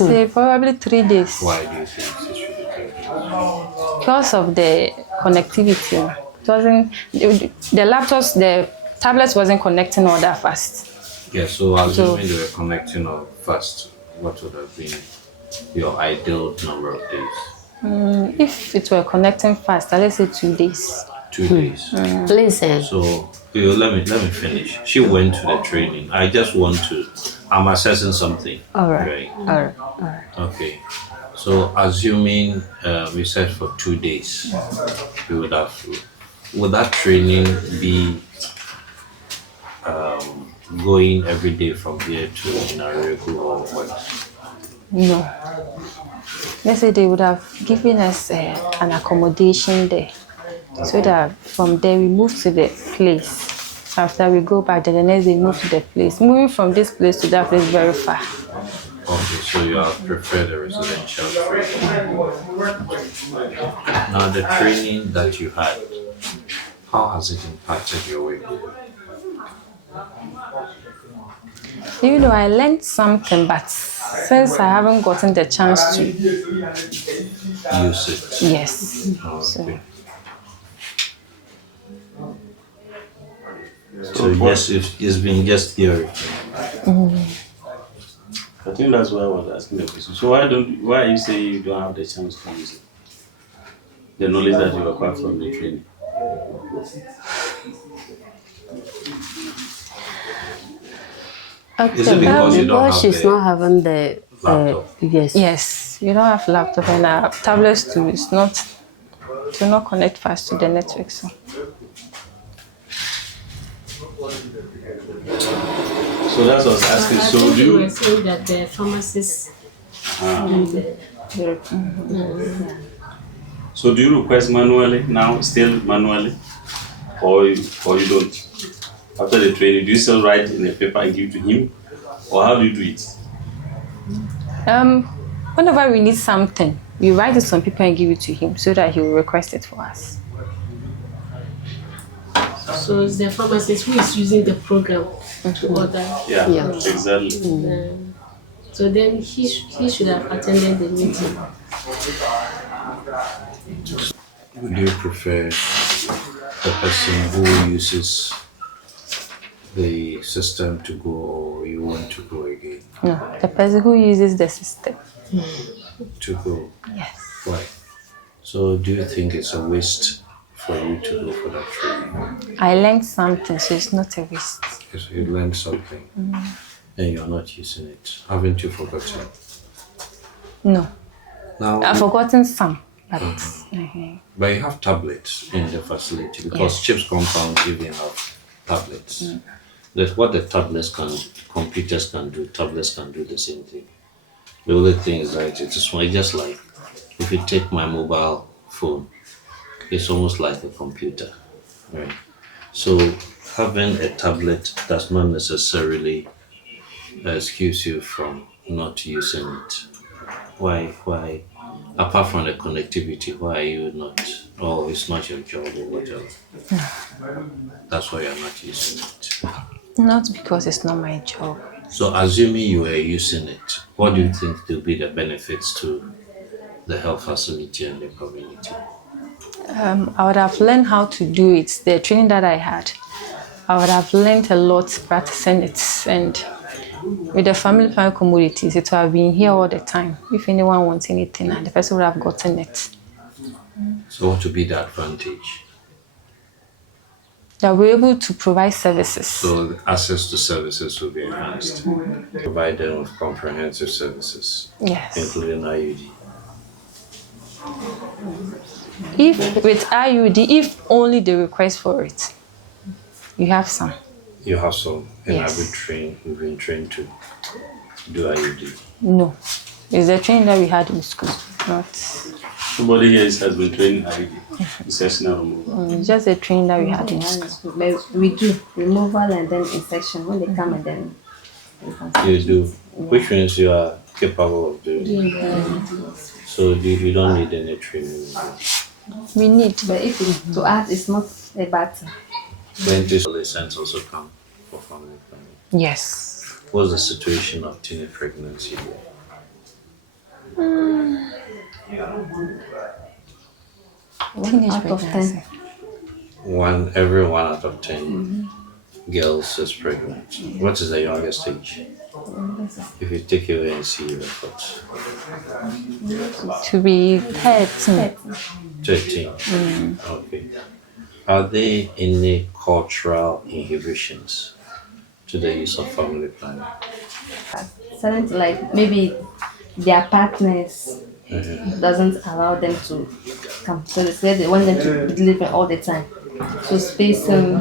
Let's say probably 3 days. Why do you think it should be 3 days? Because of the connectivity. It wasn't the laptops, the tablets wasn't connecting all that fast. Yeah, so assuming they were connecting all fast, what would have been your ideal number of days? If it were connecting fast, let's say 2 days. 2 days. Listen. So let me finish. She went to the training. I just want to. I'm assessing something. All right. All right. Okay. So assuming we said for 2 days, we would have. Would that training be going every day from here to Nairobi or what? No. Let's say they would have given us an accommodation there, so that from there we move to the place. After we go back, then the next day we move to the place. Moving from this place to that place is very far. Okay, so you have preferred the residential training. Now the training that you had, how has it impacted your work? You know, I learned something, but since I haven't gotten the chance to use it. Yes. Okay. So yes, it's been just theory. I think that's why I was asking the question. So why you say you don't have the chance to use it? The knowledge that you acquire from the training. Okay. Is it because you don't have she's not having the laptop? Yes, you don't have laptop and tablets too. It's not to not connect fast to the network. So that's what I was asking. So do you you were saying that the pharmacists So do you request manually now, still manually, or you don't? After the training, do you still write in a paper and give to him, or how do you do it? whenever we need something, we write it on paper and give it to him so that he will request it for us. So it's the pharmacist who is using the program to order. Yeah. Exactly. So then he should have attended the meeting. Would you prefer the person who uses the system to go, or you want to go again? No, the person who uses the system. To go? Yes. Why? So do you think it's a waste for you to go for that training? I learned something, so it's not a waste. Because you learned something and you're not using it. Haven't you forgotten? No. Now, I've forgotten some, but but you have tablets in the facility because CHIPS compounds even have tablets. That's what the tablets can, computers can do. Tablets can do the same thing. The only thing is that it's just like if you take my mobile phone, it's almost like a computer, right? So having a tablet does not necessarily excuse you from not using it. Why? Apart from the connectivity, why are you not? Oh, it's not your job or whatever. That's why you're not using it. not because it's not my job. So assuming you were using it, what do you think will be the benefits to the health facility and the community? I would have learned how to do it. The training that I had, I would have learned a lot practicing it. And with the family planning communities, it would have been here all the time. If anyone wants anything, and the person would have gotten it. So what would be the advantage? That we're able to provide services. So access to services will be enhanced. Provide them with comprehensive services, Yes. including IUD. If with IUD, if only the request for it, you have some. You have some, and Yes. you've been trained to do IUD. No, it's the training that we had in school, not Nobody here has been trained in IUD. Insertional removal. it's just a training that we had in school. But we do removal and then insection when they come and then. You do, which means you are capable of doing it. So you don't need any training. We need. But if it, to us, it's not a bad thing. When this adolescents also come for family planning. Yes. What's the situation of teen pregnancy here? Teenage Out of pregnancy. 10. Every 1 out of 10 girls is pregnant. What is the youngest age? If you take away and see records, To be 13. 13. Okay. Are there any cultural inhibitions to the use of family planning? Certain, like maybe their partners doesn't allow them to come. So they say they want them to be delivering all the time. So spacing,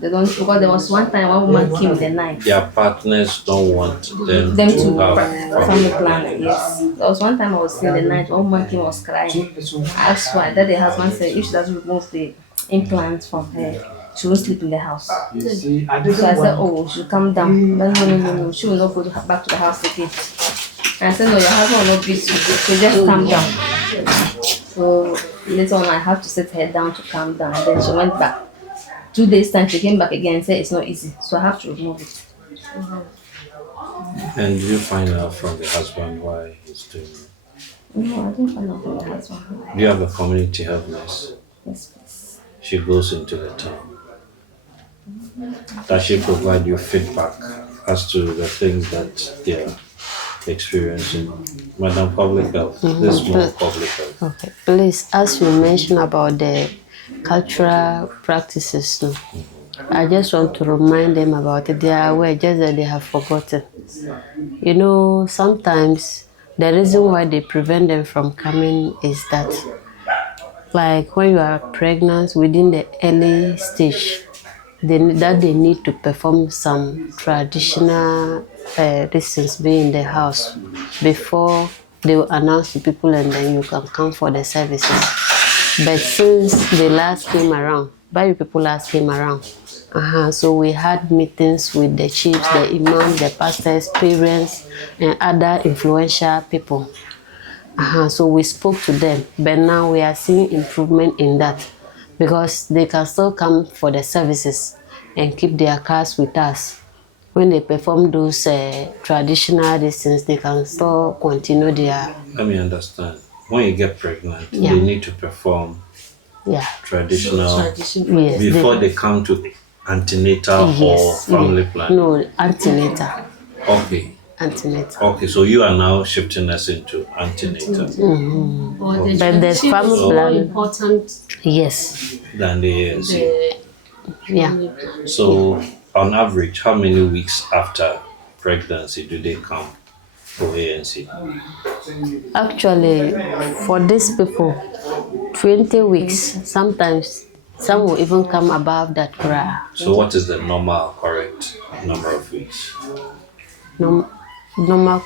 they don't, because there was one time one woman came in the night. Their partners don't want them Them to to have family planning, yes. There was one time I was in the night, one woman came was crying. I asked why. That the husband said if she doesn't remove the implants from her, she won't sleep in the house. So I said, oh, she'll come down. No, she will not go back to the house again. And I said, no, your husband will not beat you. So just calm down. So later on, I have to sit her down to calm down. And then she went back. 2 days time, she came back again and said it's not easy. So I have to remove it. And did you find out from the husband why he's doing it? No, I didn't find out from the husband. Do you have a community health nurse? Yes, please. She goes into the town. Does she provide you feedback as to the things that they're experiencing? Madam Public Health, this is more public health. Okay, please, as you mentioned about the cultural practices, no, I just want to remind them about it. They are aware, just that they have forgotten. You know, sometimes the reason why they prevent them from coming is that, like when you are pregnant within the early stage, they need to perform some traditional things being in the house before they will announce to people, and then you can come for the services. But since the last came around, Bible people last came around, so we had meetings with the chiefs, the imams, the pastors, parents, and other influential people. So we spoke to them, but now we are seeing improvement in that, because they can still come for the services and keep their cars with us. When they perform those traditional things, they can still continue their... Let me understand. When you get pregnant, Yeah. they need to perform traditional Yes, before they come to antenatal or family planning. No, antenatal. Okay. Antenatal. Okay, so you are now shifting us into antenatal Or the But the tradition family is more plan- important Yes. than the ANC. Yeah. So, on average, how many weeks after pregnancy do they come for ANC? Actually, for these people, 20 weeks, sometimes some will even come above that cry. So, what is the normal, correct number of weeks Normal.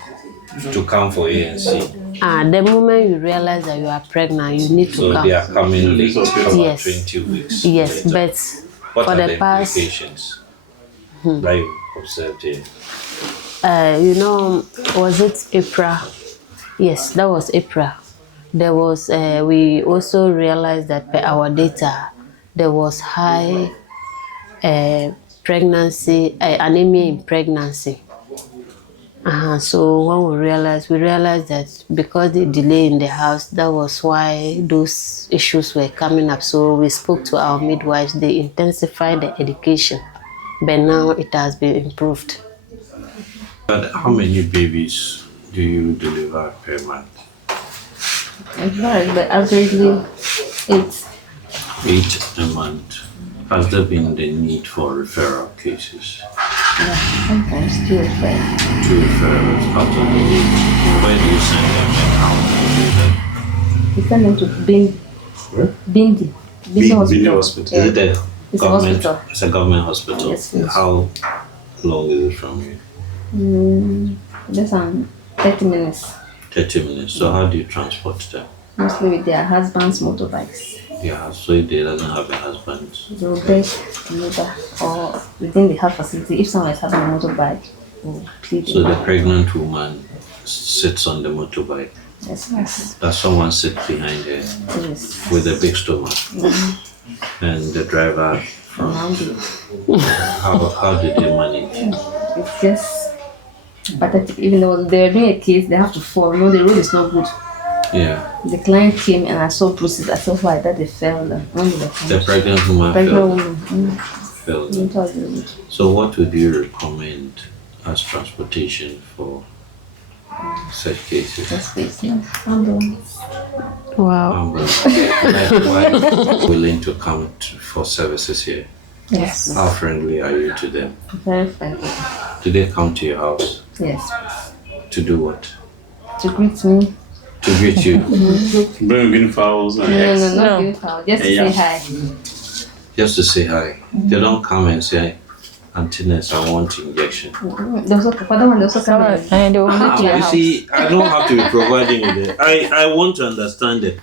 to come for ANC? The moment you realize that you are pregnant, you need to So, come. they are coming late, about Yes. 20 weeks. Yes, later. but What for are the the past, implications that you observed here? was it April? Yes, that was April. There was, we also realized that per our data, there was high pregnancy, anemia in pregnancy. So when we realized that because the delay in the house, that was why those issues were coming up. So we spoke to our midwives, they intensified the education, but now it has been improved. But how many babies do you deliver per month? It varies, but averagely 8. 8 a month. Has there been the need for referral cases? Sometimes 2 or 5. 2 referrals out of the 8. Where do you send them and how do you do that? We send them to Bindi. Bindi Hospital. Is it a It's a government? hospital. It's a government hospital. Yes, yes. How long is it from you? Just 30 minutes. 30 minutes. So how do you transport them? Mostly with their husbands' motorbikes. Yeah, so if they doesn't have a husband. They will beg a neighbor or within the health facility. If someone is having a motorbike, we'll plead So with the them. pregnant woman sits on the motorbike. Yes. Does someone sit behind her Yes. with a big stomach? And the driver front? Around it. How did they manage? It's just pathetic. Even though they were doing a case, they have to fall. No, the road is not good. Yeah. The client came and I saw bruises. I saw like that they fell. The pregnant woman fell. Woman. So what would you recommend as transportation for such cases? Wow. Ambulance. Like, willing to come for services here? Yes. How friendly are you to them? Very friendly. Do they come to your house? Yes. To do what? To greet me. To greet you? Bring green fowls and eggs. No, not beautiful. Just to say hi. Just to say hi. They don't come and say, Auntie Ness, I want injection. They also come And they will come to your You house. see, I don't have to be providing it. I want to understand it.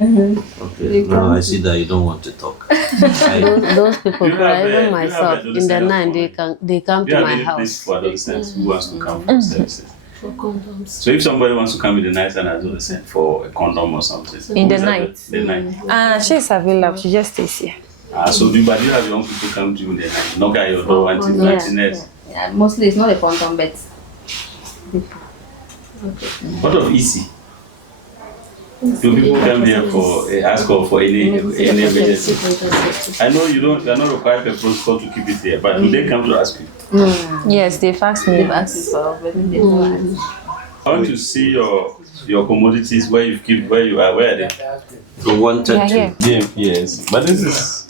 Okay, now I see that you don't want to talk. Those people, You have even a- myself, you have a in the adolescent night they come Do you to have my any place house. for adolescents who wants to come for services? For condoms. So if somebody wants to come in the night and adolescent for a condom or something. In the who's night? The night. She's available. She just stays here. So do you have young people come to you in the night? Knock at your door, Auntie Ness. Yeah, mostly it's not a condom, but What of easy? Do people come there for ask for any emergency? I know you are not required per protocol to keep it there, but do they come to ask you? Yes, they've asked me. they've asked me for, but they don't ask. I want to see your commodities where you are. Where are they? You wanted Yeah, to. here. Yeah, yes, but this is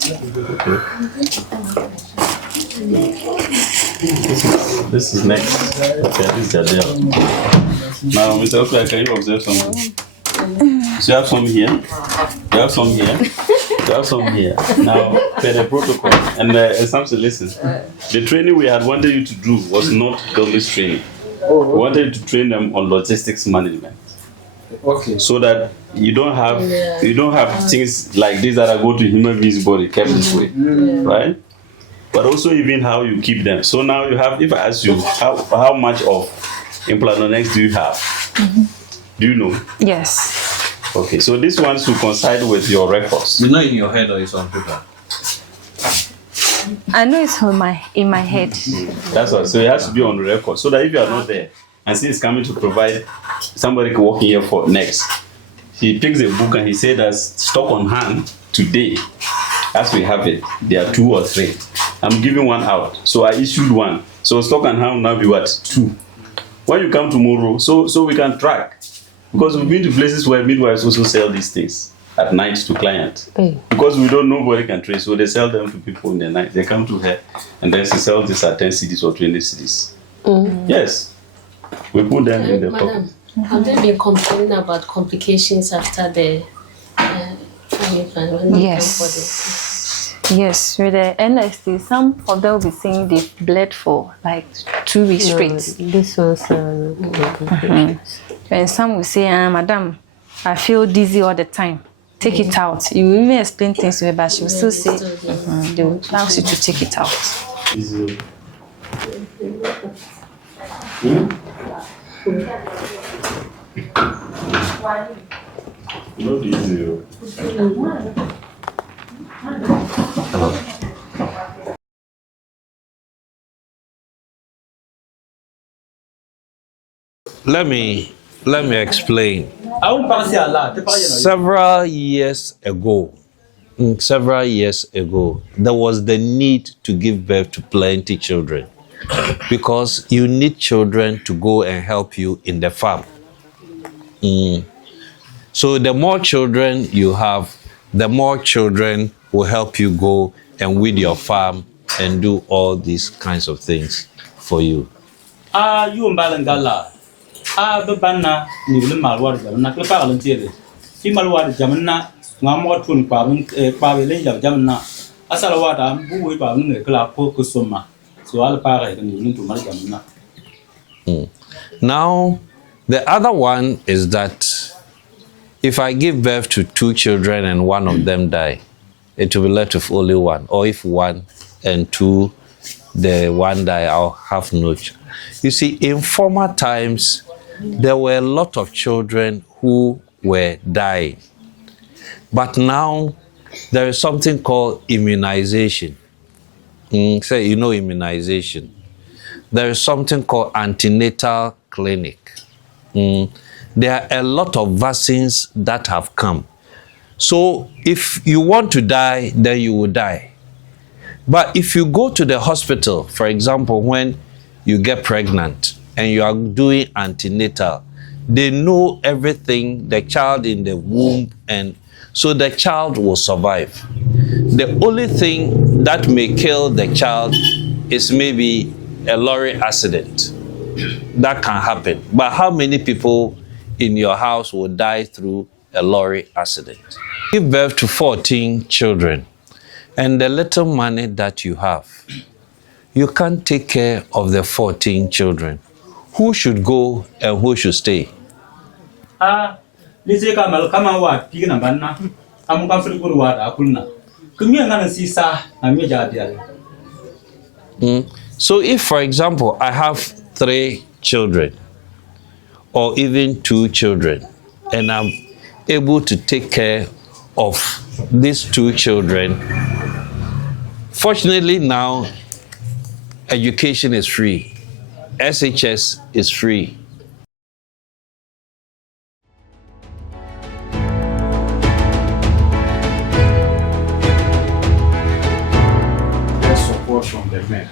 okay. This is next. Okay, this is the deal. Now, Mr. Oka, can you observe something? So you have some here. You have some here. You have some here. Now, per the protocol. And Samson, listen. The training we had wanted you to do was not pelvis training. We wanted you to train them on logistics management. Okay. So that you don't have things like this that are go to human being's body kept this way, right? But also even how you keep them. So now you have. If I ask you how much of implantonics do you have? Do you know? Yes. Okay, so this one should coincide with your records. You know in your head or it's on paper? I know it's in my head. That's what. So it has to be on the record, so that if you are not there and see it's coming to provide somebody walking here for next, he picks a book and he said that stock on hand today, as we have it, there are 2 or 3. I'm giving one out, so I issued one. So stock on hand now be what 2. When you come tomorrow, so we can track, because we've been to places where midwives also sell these things at night to clients. Because we don't, nobody can trace, so they sell them to people in the night. They come to her and then she sells this at 10 cedis or 20 cedis. Yes, we put them in the pocket. Madam, have they been complaining about complications after the when they Yes. Yes, with the NST, some of them will be saying they've bled for like 2 weeks straight. This one's And some will say, Madam, I feel dizzy all the time. Take it out. You will even explain things to her, but she will still say, they will ask you to take it out. Not easy. Let me explain. Several years ago, there was the need to give birth to plenty children because you need children to go and help you in the farm. So the more children you have, the more children will help you go and weed your farm and do all these kinds of things for you. You mbalangala. Bebanna ni wule malwar jamna ke pa galantiere. Fi malwar jamna ngamo tun pa le jamna. Asala wada bu we pa ne kala ko kusoma. So al pa ga ni to mal jamna. Now, the other one is that if I give birth to 2 children and one of them die, it will be left with only one. Or if 1 and 2, the one die, I'll have no child. You see, in former times, there were a lot of children who were dying. But now, there is something called immunization. Say, you know immunization. there is something called antenatal clinic. There are a lot of vaccines that have come. So if you want to die, then you will die. But if you go to the hospital, for example, when you get pregnant and you are doing antenatal, they know everything, the child in the womb, and so the child will survive. The only thing that may kill the child is maybe a lorry accident. That can happen. But how many people in your house will die through a lorry accident? Give birth to 14 children, and the little money that you have, you can't take care of the 14 children. Who should go and who should stay? So if, for example, I have 3 children or even 2 children, and I'm able to take care of these 2 children, fortunately now education is free, SHS is free. There's support from the men.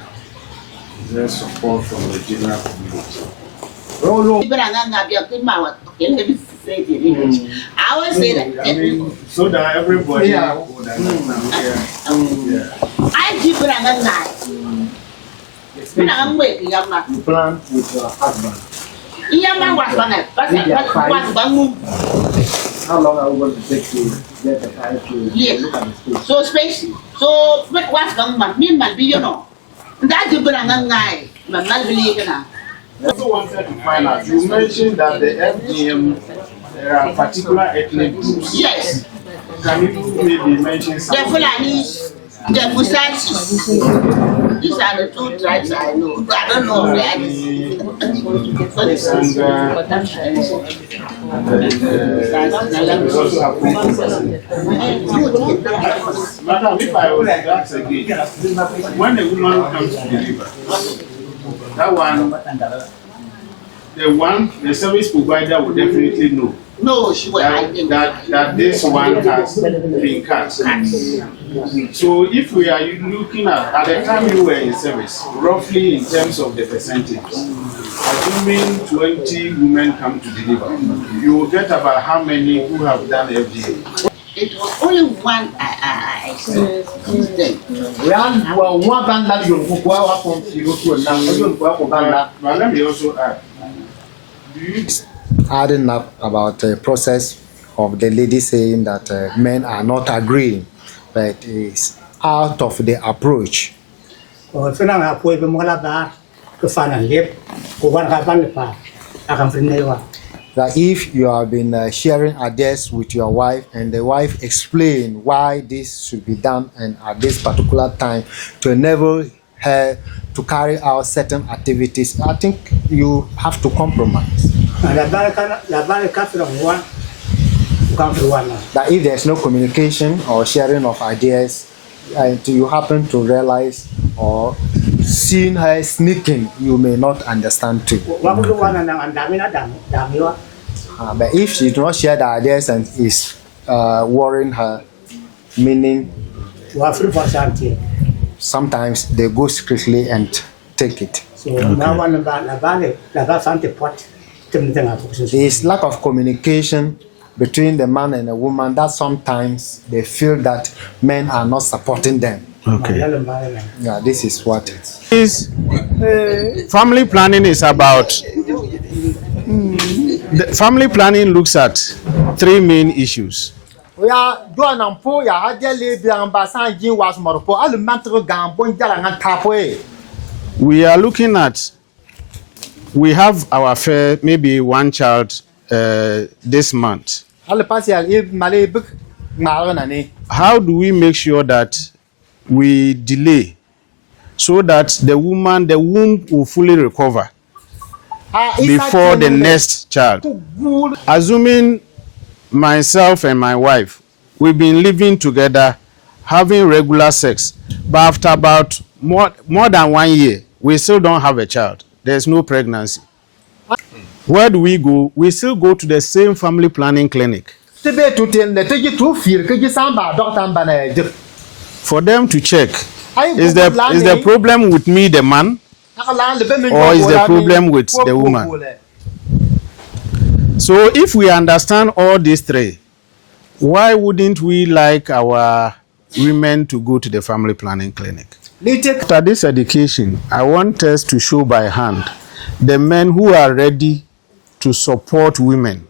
There's support from the general community. I always say that. I mean, so that everybody would understand. I keep it on night. When I'm waking, I'm not. You plan with your husband. How long are we going to take to get the time to look at the stage? So spacey. So what's going on? Me and be, you know. That you put on night. But not believe it. I also wanted to find out, you mentioned that the FGM, there are particular ethnic groups. Yes. Can you maybe mention some? The Fulanis, the Musasis. These are the 2 tribes I know. I don't know the others. Madam, if I was to ask again, when a woman comes to deliver, that one, the service provider will definitely know. No, she will. That this one has been cut. So if we are looking at the time you were in service, roughly in terms of the percentage, assuming 20 women come to deliver, you will get about how many who have done FGM? It was only one I said. But let me also add, adding up about the process of the lady saying that men are not agreeing, but it's out of the approach. That if you have been sharing ideas with your wife and the wife explain why this should be done and at this particular time to enable her to carry out certain activities, I think you have to compromise. That if there's no communication or sharing of ideas, you happen to realize or seeing her sneaking, you may not understand too. But if she does not share the ideas and is worrying her, meaning sometimes they go secretly and take it. There is lack of communication between the man and the woman that sometimes they feel that men are not supporting them. okay. Yeah, this is what it is. Family planning is about, the family planning looks at 3 main issues. We are doing a poor, ya hajali bi ambasan jin was morpo alu mantro gambo njala ngan tapoe. We are looking at, we have our fair, maybe 1 child this month. Alu pasial if male book malonani. How do we make sure that we delay so that the womb will fully recover before the next child? Assuming myself and my wife, we've been living together, having regular sex, but after about more than 1 year, we still don't have a child. There's no pregnancy. Where do we go? We still go to the same family planning clinic for them to check. Is the problem with me, the man, or is the problem with the woman? So if we understand all these three, why wouldn't we like our women to go to the family planning clinic? After this education, I want us to show by hand the men who are ready to support women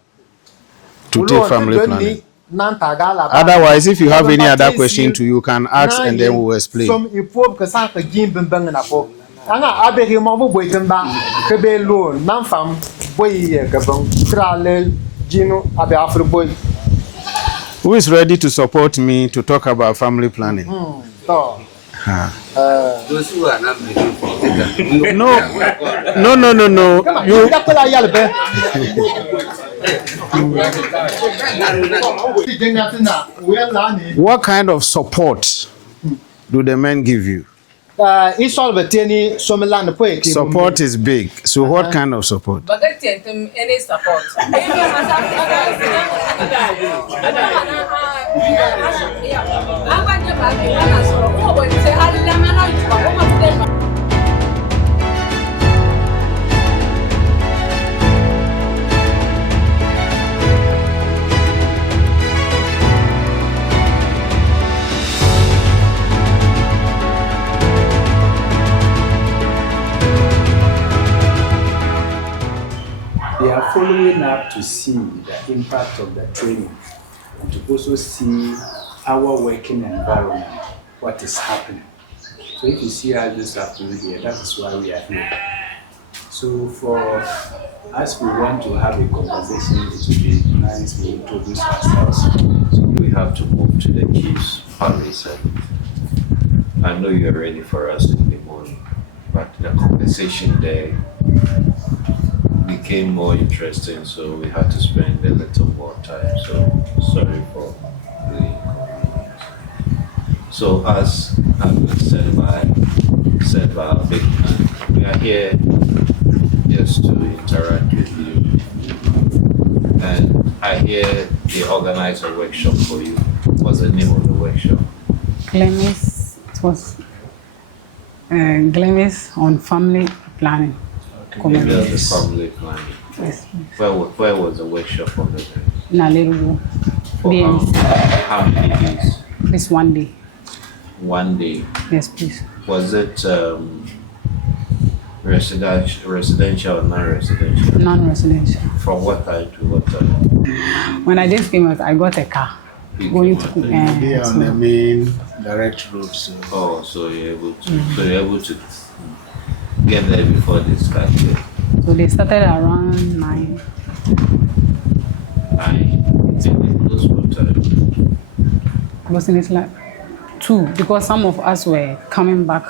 to take family planning. Otherwise, if you have any other question to you can ask and then we'll explain. Who is ready to support me to talk about family planning? Those who are not ready for it. No. What kind of support do the men give you? Support is big. So what kind of support? Any support. They are following up to see the impact of the training and to also see our working environment, what is happening. So if you see how this afternoon here, that is why we are here. So for us, we want to have a conversation. It would be nice we introduce ourselves. So we have to move to the chief's palace. I know you're ready for us in the morning, but the conversation there became more interesting, so we had to spend a little more time. So sorry for the inconvenience. So as has been said by our big man, we are here just to interact with you. And I hear they organize a workshop for you. What's the name of the workshop? Glimpse. It was glimpse on family planning. Maybe of the family planning. Yes. Where was the workshop on the day? Nalerugo. For how many days? This 1 day. 1 day. Yes, please. Was it residential or non-residential? Non-residential. From what time to what time? When I just came out, I got a car. Going to Be on the main direct road. So. Oh, so you're able to get there before they start. So they started around 9. 9. Till they close what time? Closing is like 2 because some of us were coming back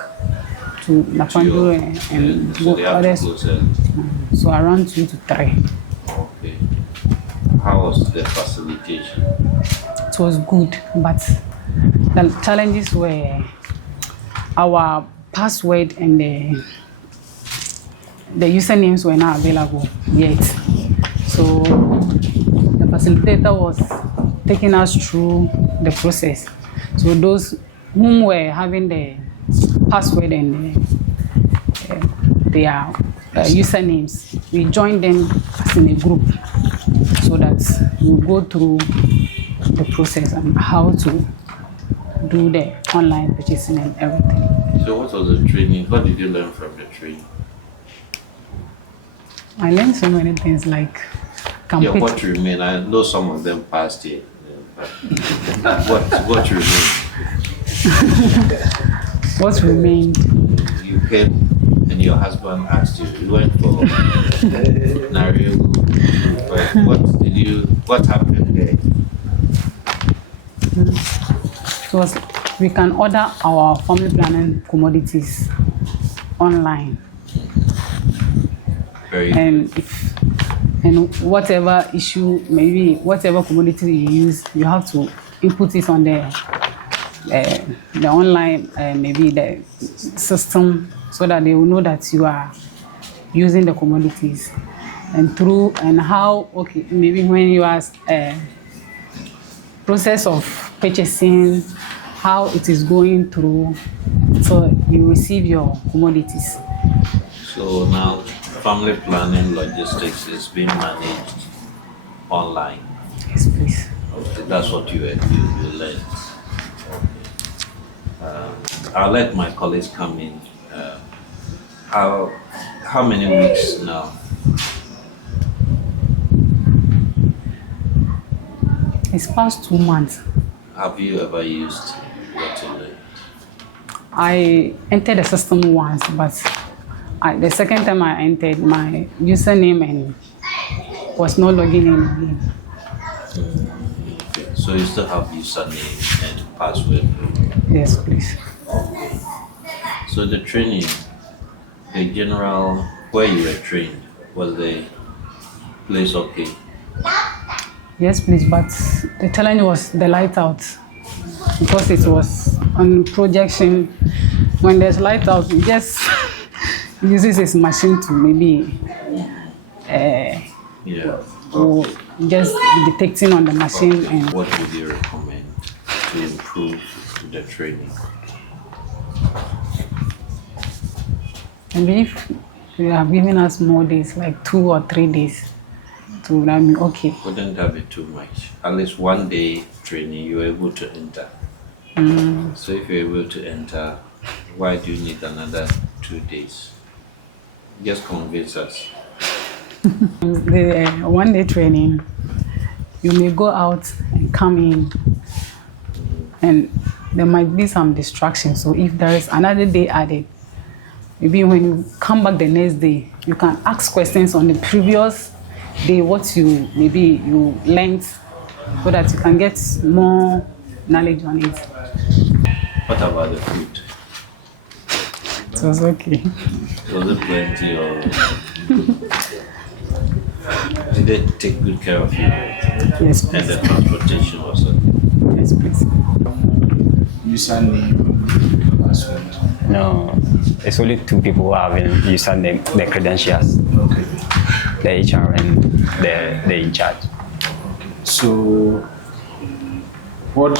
to Napanduro and so they have others. to close early. So around 2 to 3. Okay. How was the facilitation? It was good, but the challenges were our password and the usernames were not available yet. So the facilitator was taking us through the process. So those whom were having the password and their usernames, we joined them as in a group so that we go through the process and how to do the online purchasing and everything. So what was the training? What did you learn from the training? I learned so many things like compete. Yeah, what remain? I know some of them passed here. What remained? What remained? You came and your husband asked you. You went for Nariu. What happened there? It was we can order our family planning commodities online. And whatever issue, maybe whatever commodity you use, you have to input it on the the online, maybe the system, so that they will know that you are using the commodities, and how, okay, maybe when you are process of purchasing, how it is going through, so you receive your commodities. So now family planning logistics is being managed online. Yes, please. Okay, that's what you learned. I'll let my colleagues come in. How many weeks now? It's past 2 months. Have you ever used what you learned? I entered the system once, but the second time I entered, my username and was not logging in again. Okay. So you still have username and password? Yes, please. So the training, the general, where you were trained, was the place okay? Yes, please, but the challenge was the light out, because it was on projection. When there's light out, he just uses his machine to maybe to just be detecting on the machine. And what would you recommend to improve the training? I believe you have given us more days, like 2 or 3 days. So that means okay. Wouldn't that be too much? At least 1 day training, you're able to enter. So if you're able to enter, why do you need another 2 days? Just convince us. The 1 day training, you may go out and come in, and there might be some distractions. So if there is another day added, maybe when you come back the next day, you can ask questions on the previous day, what you learned, so that you can get more knowledge on it. What about the food? It was okay. Was it plenty, or did they take good care of you? Yes, please. And the transportation also? Yes, please. Username, password. No, it's only 2 people who have username, the credentials. Okay. The HR and the in charge. Okay. So, what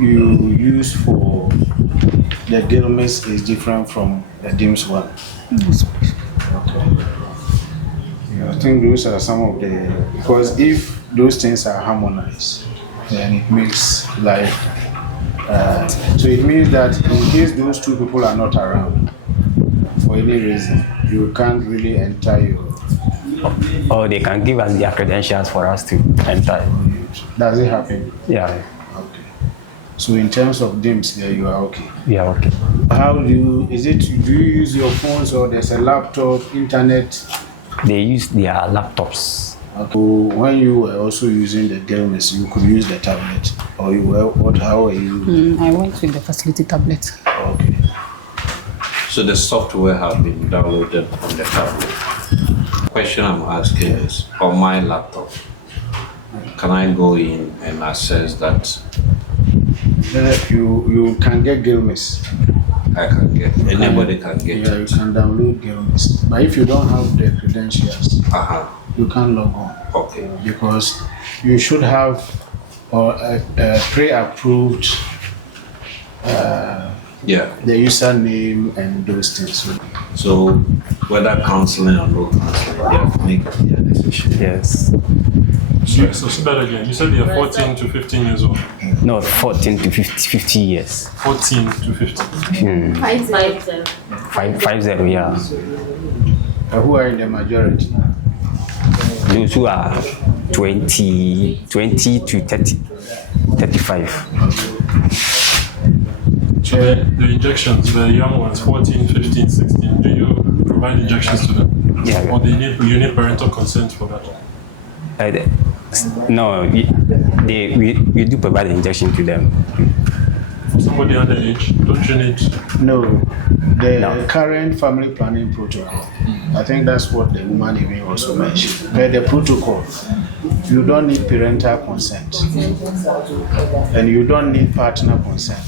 you use for the Gilmes is different from the DIMS one. Yes, please. Okay. Yeah, I think those are some of the, because if those things are harmonized, then it makes life. So it means that in case those 2 people are not around for any reason, you can't really enter your. Or they can give us their credentials for us to enter. Does it happen? Yeah. Okay. So in terms of DIMS, there you are okay. Yeah, okay. How do you use your phones, or there's a laptop, internet? They use their laptops. Okay. So when you were also using the Gilmes, you could use the tablet, or you were, how are you? I went with the facility tablet. Okay. So the software have been downloaded on the tablet. The question I'm asking is, on my laptop, can I go in and access that? You can get Gilmes. I can get, anybody can get Yeah, it. you can download Gilmes. But if you don't have the credentials, you can't log on. Okay. Because you should have a pre-approved the username and those things. So whether counseling or no counseling, they have to make their decision. Yes. So say that again. You said they are 14 to 15 years old. No, 14 to 50 years. 14 to 15. 50, yeah. Who are in the majority? Those who are 20 to 35. So the injections, the young ones, 14, 15, 16, do you provide injections to them? Yeah. Or you need parental consent for that? No, we do provide injection to them. For somebody underage, don't you need? No, the current family planning protocol. I think that's what the woman even also mentioned. But the protocol, you don't need parental consent, and you don't need partner consent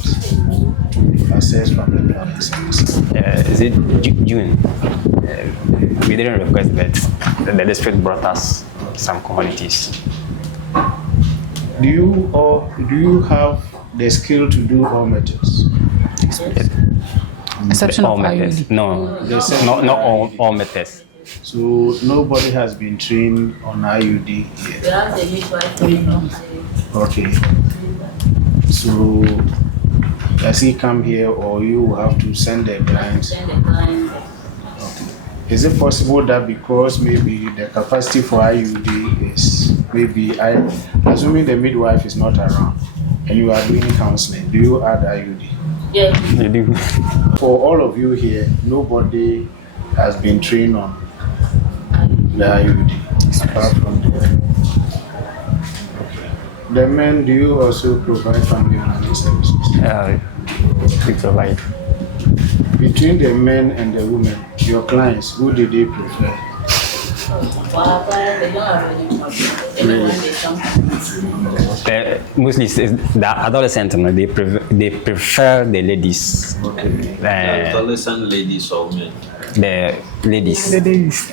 to access family planning services. Is it June? We didn't request, but the district brought us some commodities. Do you have the skill to do all methods? Exception all of methods. IUD. No, not all methods. So nobody has been trained on IUD here. Okay. So does he come here, or you have to send the client? Okay. Is it possible that because maybe the capacity for IUD is assuming the midwife is not around and you are doing counseling, do you add IUD? Yeah, you do. For all of you here, nobody has been trained on the IUD apart from the men. Do you also provide family planning services? We provide. Between the men and the women, your clients, who do they prefer? Mostly the adolescent, they prefer the ladies. Adolescent ladies or men? The ladies. The ladies.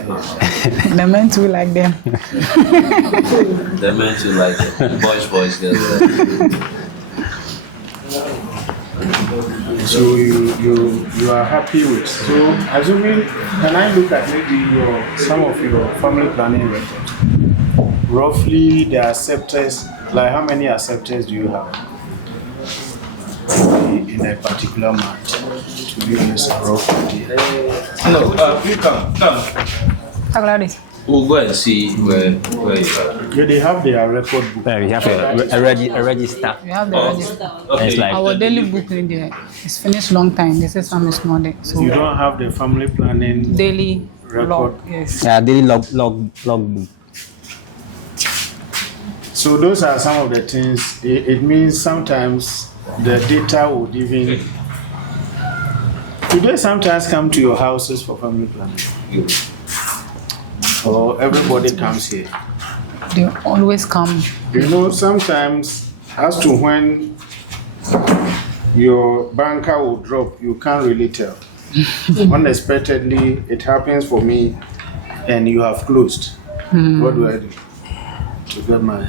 The men too like them. The men too like them. Boys, girls. So you are happy with. So assuming, can I look at maybe some of your family planning records? Roughly the acceptors, like how many acceptors do you have in a particular month? To be honest, a rough idea. No, you come. We'll go and see where you are. Yeah, they have their record book. We have a register. We have the register. Okay. It's like our daily book in there. It's finished long time. This is some is not there. So you don't have the family planning daily record. log. Yes. Daily log book. So those are some of the things. It means sometimes the data would even. Do they sometimes come to your houses for family planning? Or everybody comes here? They always come. You know, sometimes as to when your banker will drop, you can't really tell. Unexpectedly, it happens for me, and you have closed. What do I do to get my?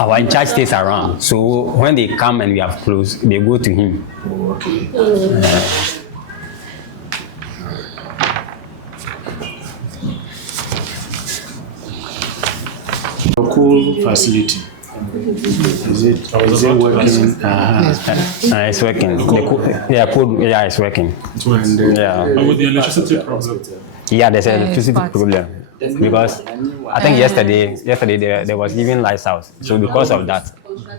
Our in charge stays around, so when they come and we have closed, they go to him. Oh, okay. Cool facility. Is it working? It's working. It's working. Yeah. But with the electricity problem? Yeah, there's an electricity problem. Because I think yesterday there was even lights out. So because of that,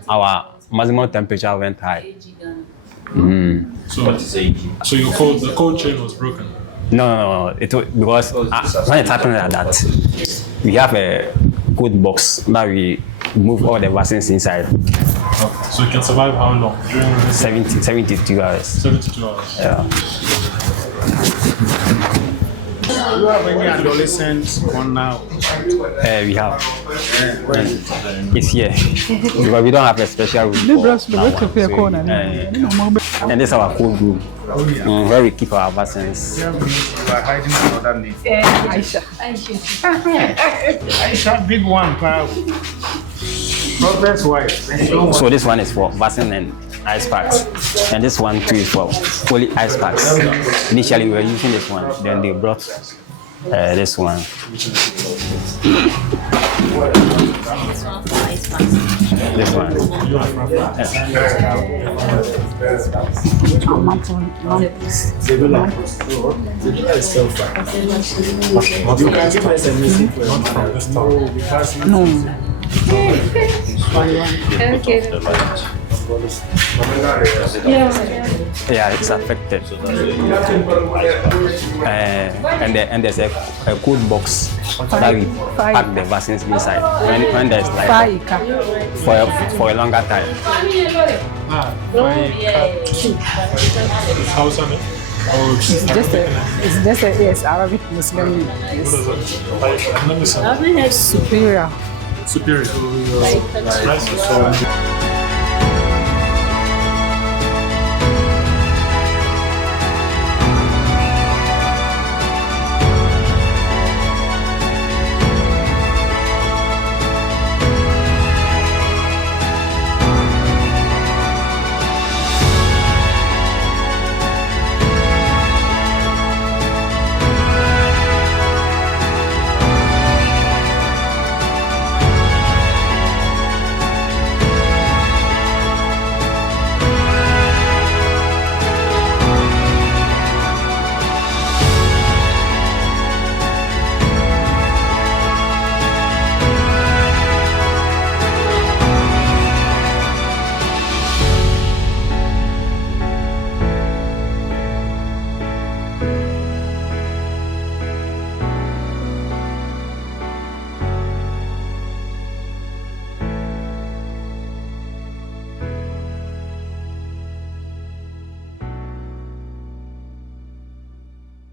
our maximum temperature went high. So the cold chain was broken? No. Because when it happened like that, we have a code box that we move all the vaccines inside. Okay. So it can survive how long? 72 hours. 72 hours. Yeah. Do you have any adolescents on now? We have. It's here. Because we don't have a special room. And this is our food room, where we keep our vaccines. By hiding another name. Aisha, big one, pal. Progress wise. So this one is for vaccine and ice packs, and this one too is for only ice packs. Initially we were using this one, then they brought this one. This one. You can give us a message. No. Yeah, it's affected. And there's a code box that we pack the vaccines inside when there's like for a longer time. It's just a yes, Arabic Muslim. Superior. superior.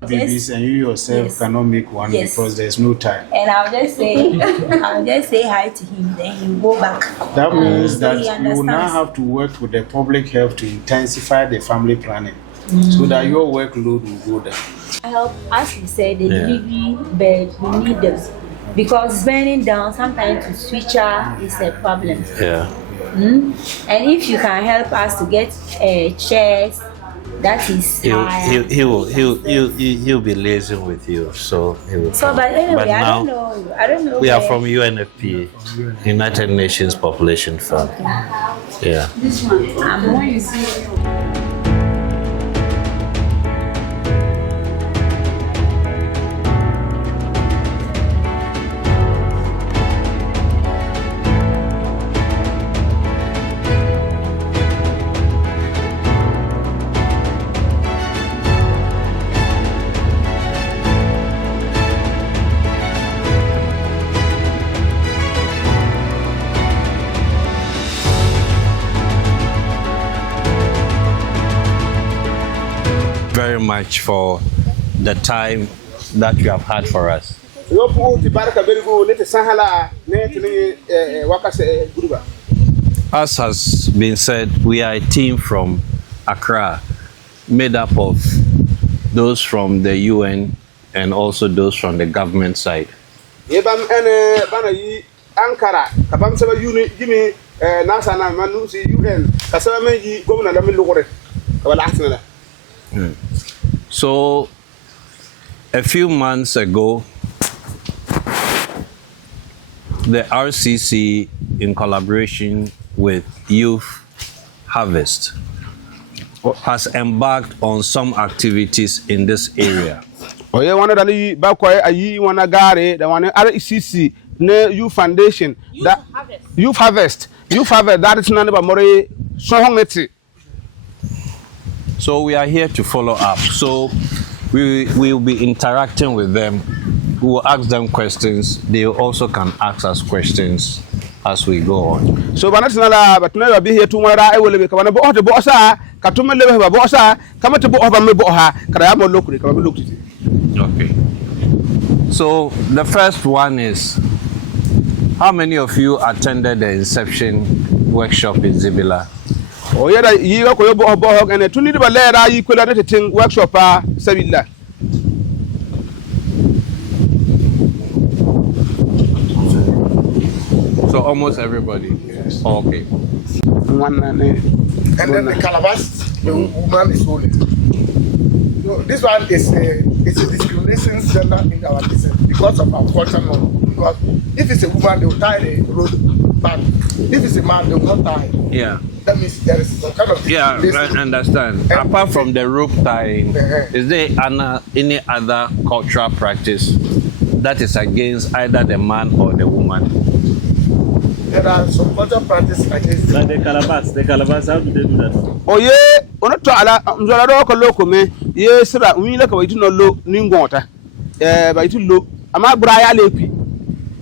Babies and you yourself cannot make one because there's no time. And I'll just say hi to him, then he'll go back. That means So that he you will now understands. have to work with the public health to intensify the family planning so that your workload will go down. Help, as you said, the Yeah. delivery bed, we need them. Because burning down, sometimes to switcher is a problem. Yeah. And if you can help us to get chairs, that is higher. He'll be liaising with you, so he will. So, come. but anyway, I now, don't know. we are where- from UNFPA, United Nations Population Fund. Yeah. This one. When you see. Very much for the time that you have had for us. As has been said, we are a team from Accra, made up of those from the UN and also those from the government side. Ankara, kabam saba uni gimi nasa na manu si UN kasaba menji gomna da min lugore kabala asna. So, a few months ago, the RCC, in collaboration with Youth Harvest, has embarked on some activities in this area. Oye wana dali ba kwa ayi wana gare da wana RCC ne Youth Foundation that Youth Harvest that is none ba more so hongeti. So we are here to follow up. So we will be interacting with them. We will ask them questions. They also can ask us questions as we go on. So banatinala batuna be here tomorrow I will be kabana bo to bo sa katuma lebe ba bo sa kama to bo ba me bo ha kada mo lokuri kama lokuri. Okay. So the first one is, how many of you attended the inception workshop in Zibila? Oh yeah, you go ko bo bo and tuni ba lera yi ko la tin workshop a sabilla. So almost everybody. Yes. Oh, okay. And then the calabash, the woman is holding. No, this one is it's a discrimination gender in our business because of our culture now. Because if it's a woman, they will tie the road back. If it's a man, they will not tie. Yeah. That means there is some kind of discrimination. I understand. Apart from the rope tying, is there any other cultural practice that is against either the man or the woman? There are some cultural practices against. Like the calabash, how do they do that? Oh yeah, on a trial, Mzala Roko Loco me, yes, sir, we look away to no low, Ningwater. By to look, a ma Bria Lepi.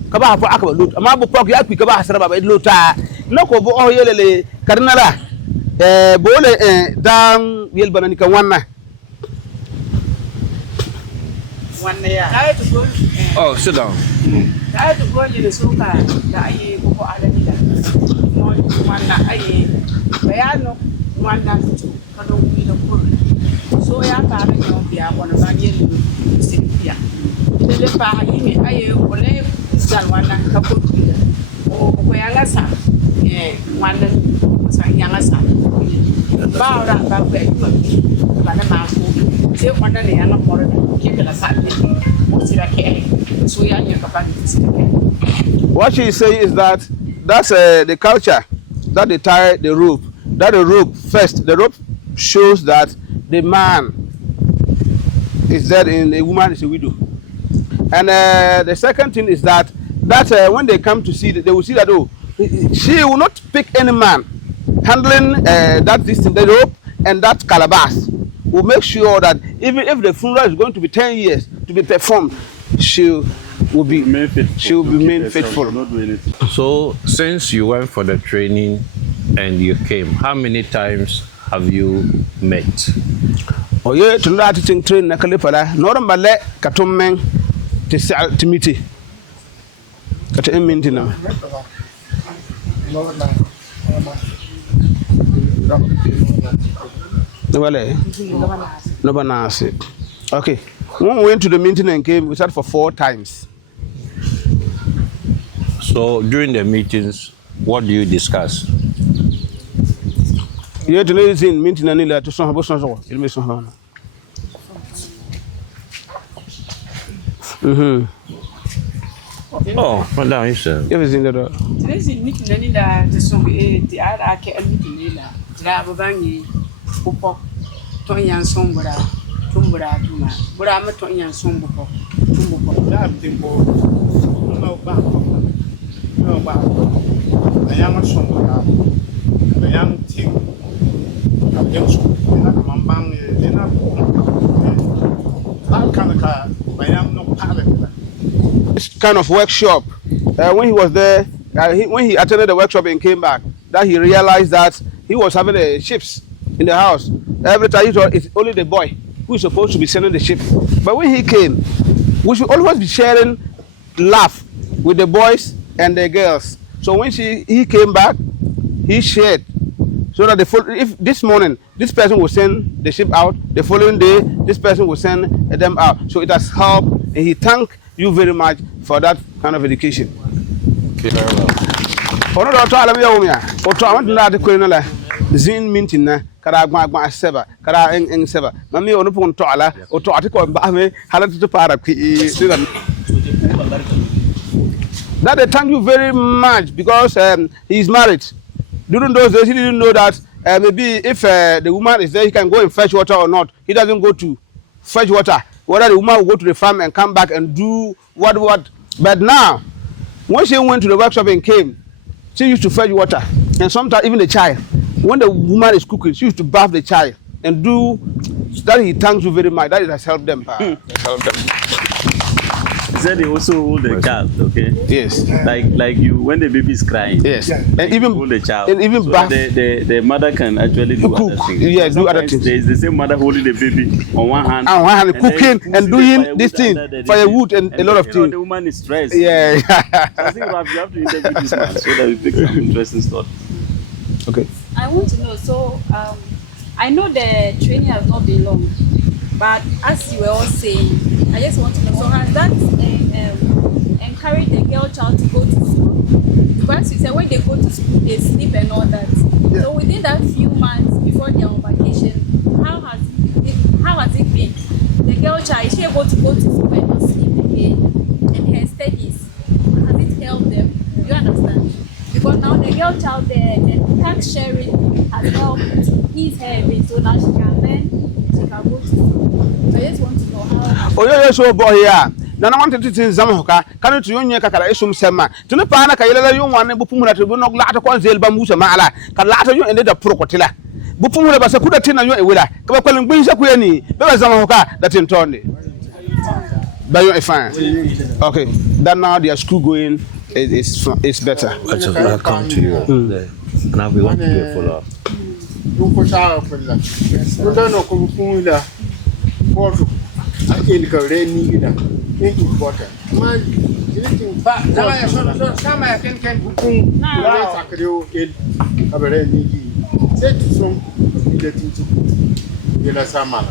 Kaba for Akaba loot, a mabu pok yaki Kaba Saraba Luta, Noko Bo Yele, Cardinala, Bole, down Wilbanica one. 1 year. Oh, sit down. I had to go in the soka that I go for other one I know one that two, but don't be the so I have to be one of the here. The pa I will one couple or where I saw one young son. Bow that back where you are a mouse. Say one of the young more keep it aside. What she say is that that's the culture that they tie the rope. That the rope first, the rope shows that the man is dead and the woman is a widow. And the second thing is that when they come to see, they will see that she will not pick any man handling the rope and that calabash. Will make sure that even if the funeral is going to be 10 years to be performed, she will be made faithful. So, since you went for the training and you came, how many times have you met? Oh yeah, to learn to train na kalifala. Noram bale katumeng to meet. Kata eminti na. No balance. Okay. When we went to the meeting and came, we sat for 4 times. So during the meetings, what do you discuss? You have to listen meeting and to some about some. Oh, what down you say? Everything that. Today's meeting and the song the other meeting. Rabangi, Popo, Tonya Sombra, Tumbra, but I'm a Tonya Sombo, Tumbo, no back. I am a Sombra, a young team, a young This kind of workshop, when he was there, when he attended the workshop and came back, that he realized that he was having the ships in the house. Every time he thought it's only the boy who is supposed to be sending the ship. But when he came, we should always be sharing laugh with the boys and the girls. So when he came back, he shared. So that if this morning, this person will send the ship out, the following day, this person will send them out. So it has helped, and he thanked you very much for that kind of education. Okay, very well. Zin mintina kara gba seba kara en seba mami onu pon to ala o to ati ko ba me halatu to para that they thank you very much because he is married. During those days he didn't know that maybe if the woman is there he can go and fetch water or not. He doesn't go to fetch water. Whether the woman will go to the farm and come back and do what. But now when she went to the workshop and came, she used to fetch water and sometimes even the child. When the woman is cooking, she used to bath the child and do that. He thanks you very much. That it has helped them. He said they also hold the child, okay? Yes. Like you, when the baby is crying. Yes. And even hold the child. And even so bath. The mother can actually do other things. Yes, do other things. There is the same mother holding the baby on one hand. On one hand, cooking and doing this thing, firewood and a lot of things. The woman is stressed. Yeah. I think you have to interview this man so that we pick some interesting stuff. Okay. I want to know, so I know the training has not been long, but as you were all saying, I just want to know, so has that encouraged the girl child to go to school? Because you said when they go to school, they sleep and all that. Yeah. So within that few months before they are on vacation, how has it been? The girl child, is she able to go to school and not sleep again? And her studies, has it helped them? Do you understand? Because now the girl child, the tax sharing has helped ease her a bit, so now she can learn, she can go to school. So I just want to know how. Oh yeah, so boy here. Then I wanted to tell Zamahoka, can you to Kakara Isum Sema? To the Pana Kayla, you want Bupumura to not latter Quanzel Bamusa Mala, Kalata you ended up Procotilla. Bupumura Basakuda Tina, you will. Kapakan Brings a Queenie, Bella Zamahoka, that's in Tony. But you're fine. Okay, then now their school going. It's better. I'll come to you. Now we want to do a follow-up. I important. Man, anything back. Now I saw some I can boom. Now I could do it. I better need say to some getting to in a summer.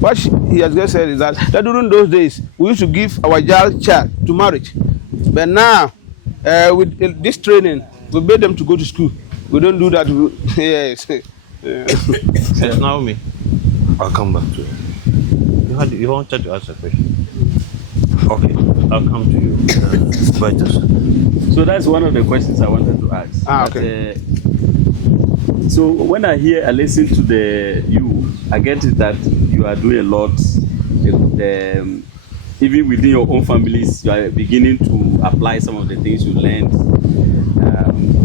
What he has just said is that during those days we used to give our child to marriage, but now with this training we made them to go to school. We don't do that. Yes. Naomi, I'll come back to you. You wanted to ask a question. Okay, I'll come to you. So that's one of the questions I wanted to ask. Okay. So when I listen to you, I get it that you are doing a lot. Even within your own families, you are beginning to apply some of the things you learned.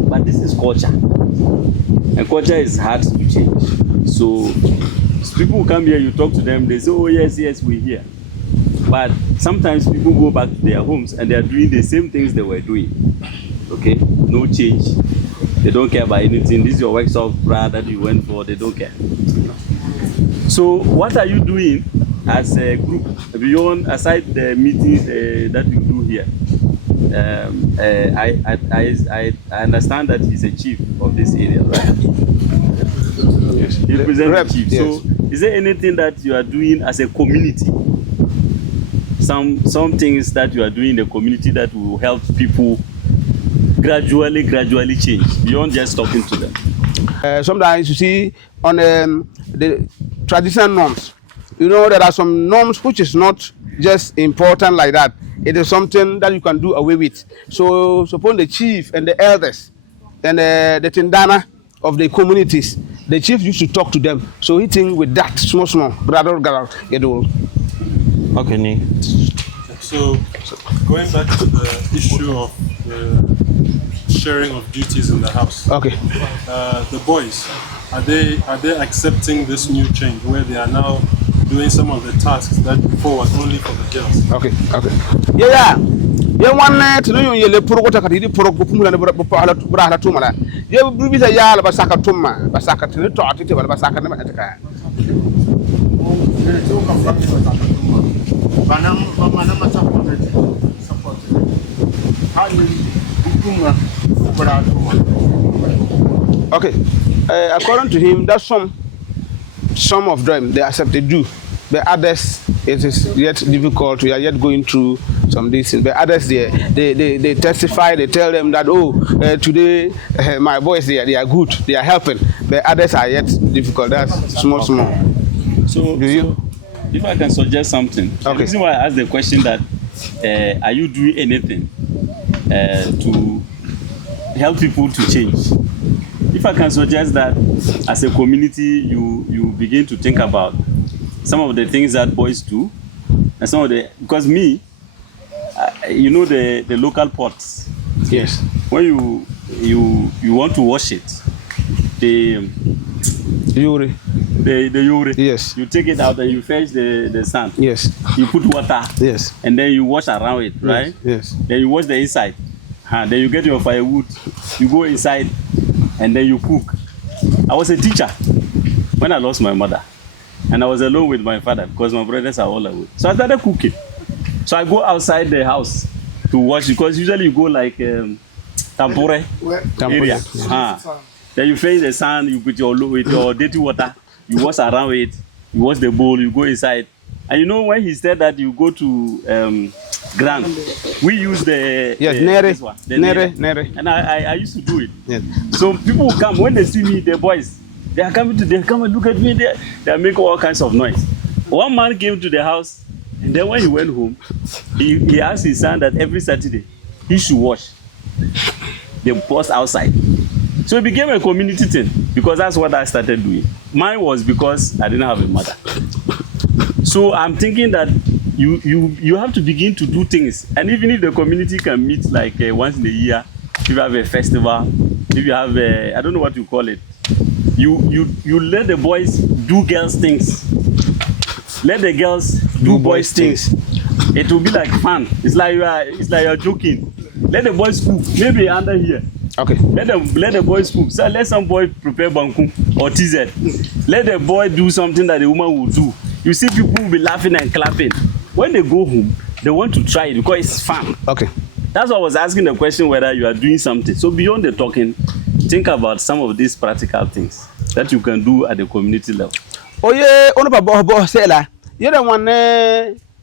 But this is culture, and culture is hard to change. So people who come here, you talk to them, they say, "Oh yes, we're here." But sometimes people go back to their homes and they are doing the same things they were doing. Okay, no change. They don't care about anything. This is your workshop, that you went for. They don't care. So what are you doing as a group beyond, aside the meetings that you do here? I understand that he's a chief of this area, right? Yes. You represent the chief. Yes. So is there anything that you are doing as a community? Some things that you are doing in the community that will help people gradually change beyond just talking to them? Sometimes you see on the traditional norms, you know, there are some norms which is not just important like that. It is something that you can do away with. So suppose the chief and the elders and the tindana of the communities, the chief used to talk to them. So he think with that small brother it will. Okay, Nick. So going back to the issue of the sharing of duties in the house. Okay. The boys, are they accepting this new change where they are now doing some of the tasks that before was only for the girls? Okay. Yeah. One night, no, you le puro kota kati di puro kupumula ne bra tumala. Ye brubisa ya la basaka tuma, basaka tene to atite wala basaka ne mataka. Okay. According to him, that's some of them they accept, they do. The others, it is yet difficult. We are yet going through some of these things. But others, they testify. They tell them that today my boys they are good. They are helping. The others are yet difficult. That's small. So if I can suggest something, the reason why I asked the question that are you doing anything to help people to change? If I can suggest that as a community, you begin to think about some of the things that boys do, and some of the, because me, you know the local pots. Yes. When you want to wash it, the Yuri. Yes. You take it out and you fetch the sand. Yes. You put water. Yes. And then you wash around it, right? Yes. Then you wash the inside. Then you get your firewood. You go inside, and then you cook. I was a teacher when I lost my mother, and I was alone with my father because my brothers are all away. So I started cooking. So I go outside the house to wash, because usually you go like Tampore area. Then you fetch the sand, you put with your dirty water, you wash around it, you wash the bowl, you go inside. And you know when he said that you go to ground, we use the nere. And I used to do it. Yes. So people will come, when they see me, the boys, they come and look at me, they make all kinds of noise. One man came to the house, and then when he went home, he asked his son that every Saturday he should wash the pots outside. So it became a community thing, because that's what I started doing. Mine was because I didn't have a mother. So I'm thinking that you have to begin to do things, and even if the community can meet like once in a year, if you have a festival, if you have I don't know what you call it, you let the boys do girls things, let the girls do boys things. It will be like fun. It's like you're joking. Let the boys cook, maybe under here. Okay. Let the boys cook. So let some boy prepare banku or TZ. Let the boy do something that the woman will do. You see people will be laughing and clapping. when they go home, they want to try it because it's fun. Okay. That's why I was asking the question whether you are doing something. So beyond the talking, think about some of these practical things that you can do at the community level. Oh yeah, ono babo sela. You don't want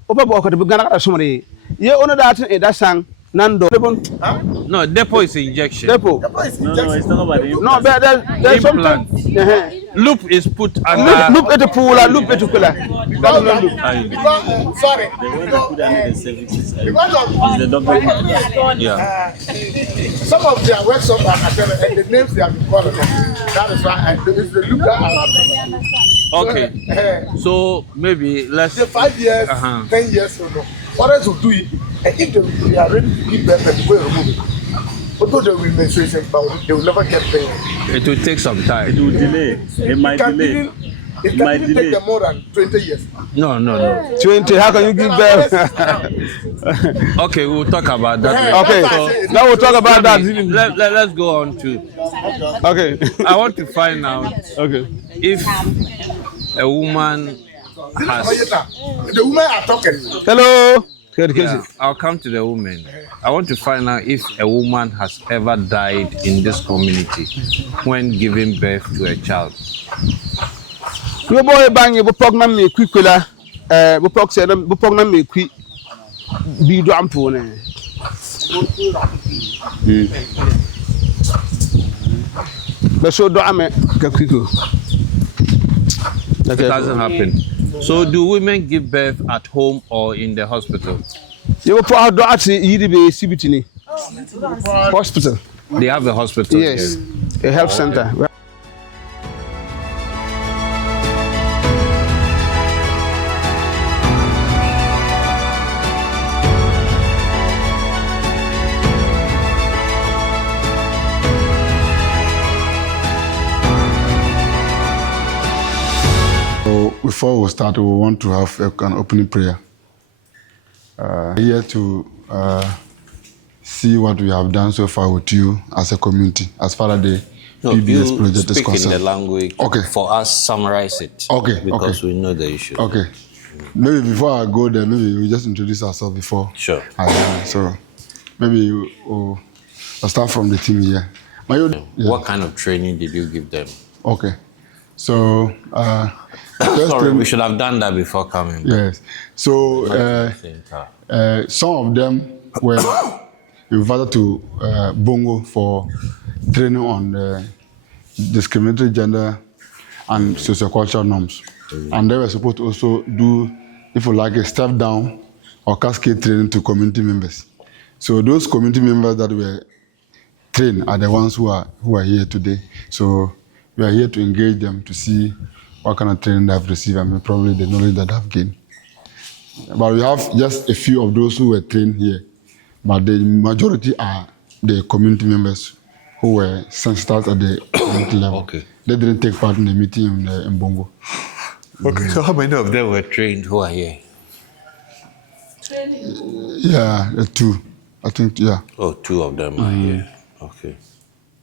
opa ko de Ghana ka somre. Ye ono that sang nando. No, depot is injection. Depot. No, it's not about the No, but there's implant. Loop is put under. Loop at the pool, loop at the cooler. Sorry. They want to put under the services. Because of the doctor. Yeah. Some of their workshops are attended and the names they have been calling them. That is why it's the look that Okay. So maybe let's say 5 years, 10 years or no. Others will do it, and if they are ready to give birth, they will remove it. Although they will menstruation, but they will never get paid. It will take some time. It will delay. It might delay. It can even take them more than 20 years. No. 20, how can you give birth? Okay, we'll talk about that. Okay, now we'll talk about that. Let's go on to. Okay. I want to find out. Okay. If a woman has. The women are talking. Hello. Yeah, I'll come to the woman. I want to find out if a woman has ever died in this community when giving birth to a child. No boy bang you program me quickly. Program me quick. Be do ampone. But so do ame quick. It doesn't happen. So do women give birth at home or in the hospital? You do actually be CBT hospital. They have a hospital. Yes, a health center. Before we start, we want to have an opening prayer. Here to see what we have done so far with you as a community, as far as the PBS project is concerned. Speak in the language. Okay. For us, summarize it. Okay. Because we know the issue. Okay. Maybe before I go there, maybe we just introduce ourselves before. Sure. So maybe we'll start from the team here. What kind of training did you give them? Okay. So, sorry, we should have done that before coming. Yes. So, some of them were invited to Bongo for training on discriminatory gender and sociocultural norms. And they were supposed to also do, if you like, a step down or cascade training to community members. So those community members that were trained are the ones who are here today. So we are here to engage them to see what kind of training they have received and probably the knowledge that they have gained. But we have just a few of those who were trained here, but the majority are the community members who were sensitized at the community level. Okay. They didn't take part in the meeting in Bongo. Okay, so how many of them were trained who are here? Yeah, 2. I think, yeah. Oh, 2 of them are here. Okay.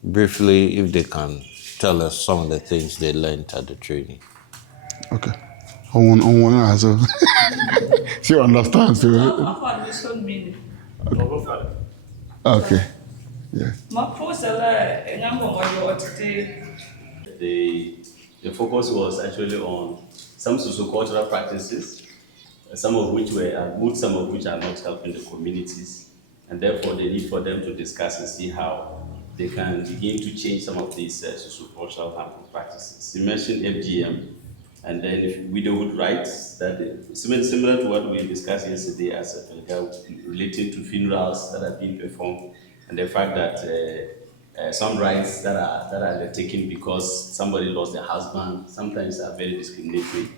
Briefly, if they can tell us some of the things they learned at the training. Okay. On one answer. She understands. Okay. Yeah. The focus was actually on some sociocultural practices, some of which were good, some of which are not helping the communities, and therefore the need for them to discuss and see how they can begin to change some of these sociocultural harmful practices. You mentioned FGM, and then widowhood rights, that similar to what we discussed yesterday as relating to funerals that are being performed, and the fact that some rights that are taken because somebody lost their husband sometimes are very discriminatory.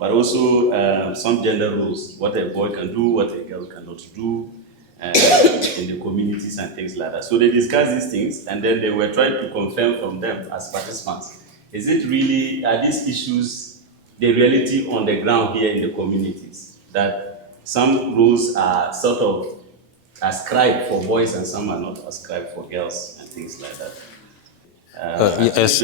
But also some gender rules, what a boy can do, what a girl cannot do, in the communities and things like that. So they discussed these things, and then they were trying to confirm from them as participants, is it really, are these issues the reality on the ground here in the communities? That some rules are sort of ascribed for boys and some are not ascribed for girls and things like that. Yes,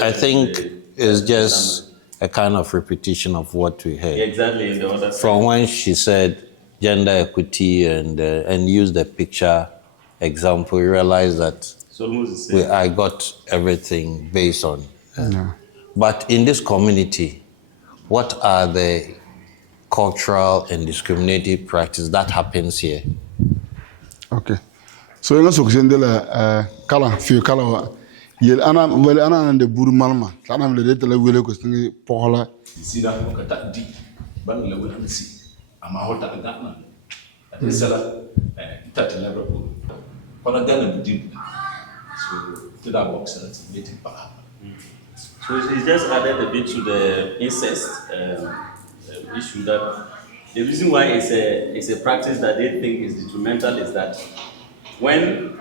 I think it's just a kind of repetition of what we heard. Exactly, in the other side. From when she said gender equity and used the picture example, you realize that I got everything based on. But in this community, what are the cultural and discriminative practice that happens here? Okay. So you know so kala fi kala yel ana wala ana de buru malma ana le de la wele ko singi pola sida ko kata di ban la wala si ama hota gana sala tata la bro kono gana di so to that box that's meeting pa so it just added a bit to the incest issue that the reason why it's a practice that they think is detrimental is that when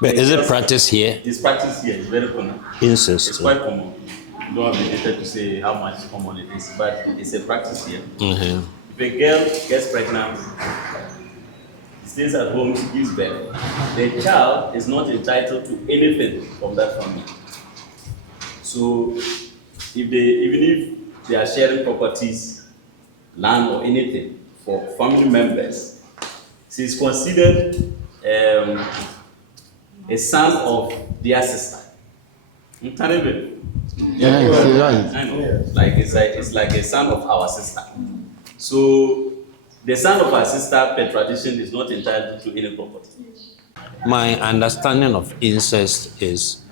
but is it practice here? It's practice here. It's very common. Incest. It's quite common. You don't have the data to say how much common it is, but it's a practice here. Mm-hmm. If a girl gets pregnant, stays at home, she gives birth, the child is not entitled to anything from that family. So, even if they are sharing properties, land or anything for family members, she is considered a son of their sister. Terrible. Yeah, I know. Like it's like a son of our sister. So the son of our sister, per tradition, is not entitled to any property. My understanding of incest is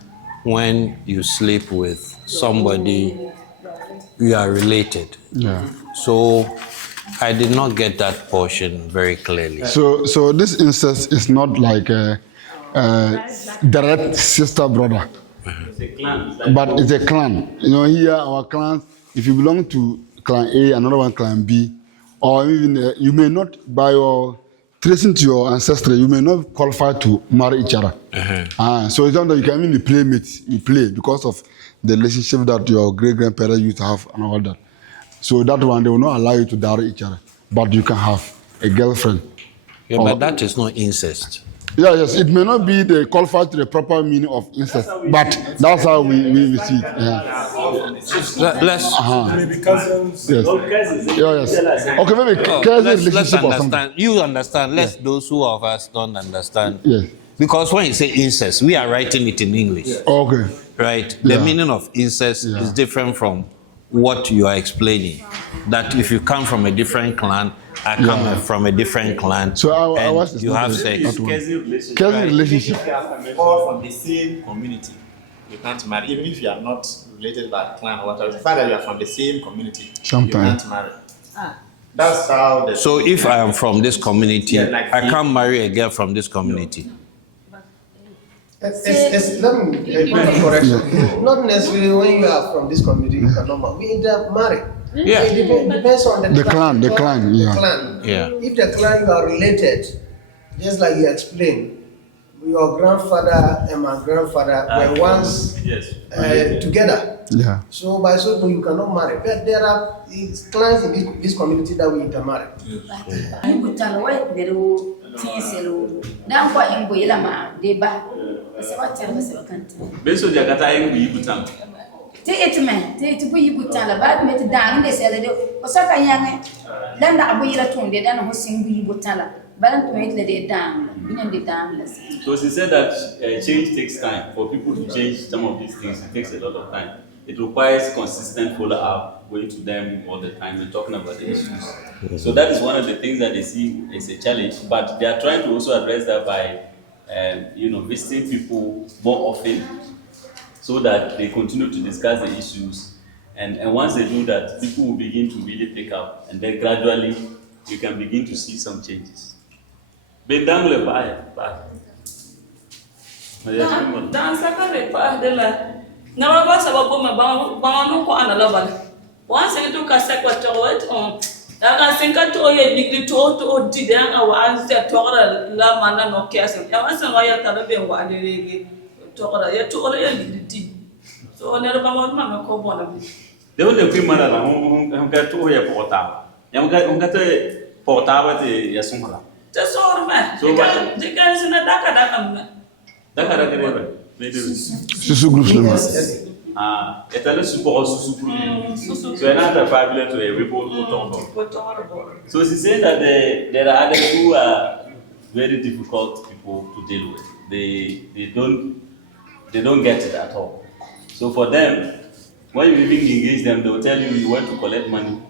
when you sleep with somebody you are related. Yeah. So I did not get that portion very clearly. So this incest is not like a direct sister brother. It's a clan. But it's a clan. You know, here our clans, if you belong to clan A, another one clan B, or even you may not, by your tracing to your ancestry, you may not qualify to marry each other. So it's not that you can be playmates, you play because of the relationship that your great-grandparents used to have and all that. So that one, they will not allow you to marry each other, but you can have a girlfriend. Yeah, but that is not incest. Yeah, yes, it may not be the qualified to the proper meaning of incest, but that's how we see it. Yeah. Let's Maybe cousins. Yes. Yes. Okay, maybe cousin relationship let's or understand. something. You understand. Let those who of us don't understand. Yes. Because when you say incest, we are writing it in English. Okay. Right. The meaning of incest is different from what you are explaining. That if you come from a different clan, I come from a different clan, so and you have sex. Cousin relationship. Or from the same community. You can't marry, even if you are not related by clan or whatever. The fact that you are from the same community, you can't marry. That's how the... So if I am from this community, like I can't marry a girl from this community. Let me make a correction. Not necessarily when you are from this community, you cannot marry. We intermarry. Yeah. It depends on The clan, yeah. Clan. Yeah. If the clan you are related, just like you explained, your grandfather and my grandfather were once together. Yeah. So by so doing, you cannot marry. But there are clans in this community that we intermarry. Beso Jakarta aingu yibutam. Te etme te bu yibutan la ba met dan de sele de o saka yange dan da abu yira tunde dan ho singu yibutan la ba to met le de dan binen de dan la. So she said that change takes time. For people to change some of these things, it takes a lot of time. It requires consistent follow-up, going to them all the time and talking about the issues. So that is one of the things that they see as a challenge. But they are trying to also address that by visiting people more often, so that they continue to discuss the issues. And once they do that, people will begin to really pick up. And then gradually, you can begin to see some changes. Dan sakare pa de la na ba sababu ba no ko anala ba wan se to ka se kwa to on da ka senka to ye degree to di dan awa an se to la mana no kesa ya wan se ya ta be wa de rege to ya to ye degree di so ne ba ma ko bona de wonde ku mara la hon ka to ye porta ya hon ka te porta ba te ya sumala te so ma de ka se na da ka me Dakar Susu groups It's a super so another fabulous to a report. So she said that there are others who are very difficult people to deal with. They don't get it at all. So for them, when you even engage them, they'll tell you went to collect money,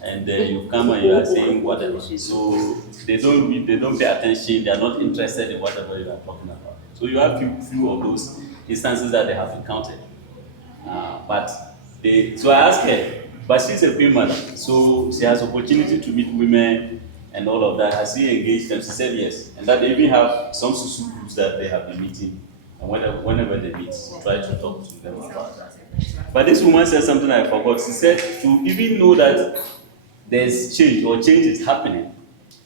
and then you come and you are saying whatever. So they don't pay attention. They are not interested in whatever you are talking about. So you have few of those instances that they have encountered. So I asked her, but she's a free mother, so she has opportunity to meet women and all of that. Has she engaged them? She said yes, and that they even have some susu groups that they have been meeting, and whenever they meet, try to talk to them about that. But this woman said something I forgot. She said to even know that there's change or change is happening,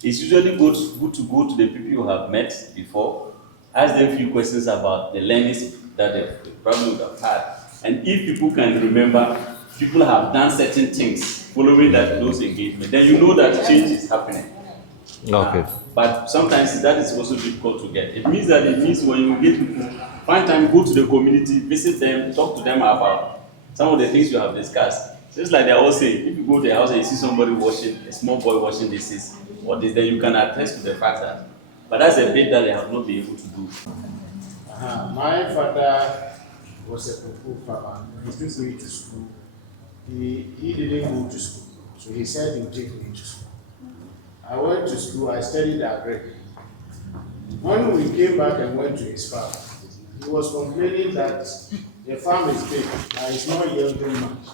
it's usually good to go to the people you have met before, ask them a few questions about the learnings that they probably would have had. And if people can remember, people have done certain things following those engagements, then you know that change is happening. Okay. But sometimes that is also difficult to get. It means when you get people, find time, go to the community, visit them, talk to them about some of the things you have discussed. Just like they always say, if you go to the house and you see somebody washing, a small boy washing dishes, or this, then you can attest to the fact that. But that's a bit that they have not been able to do. My father was a Pupu farmer. He took me to school. He didn't go to school, so he said he would take me to school. I went to school, I studied agric. When we came back and went to his farm, he was complaining that the farm is big and it's not yielding much.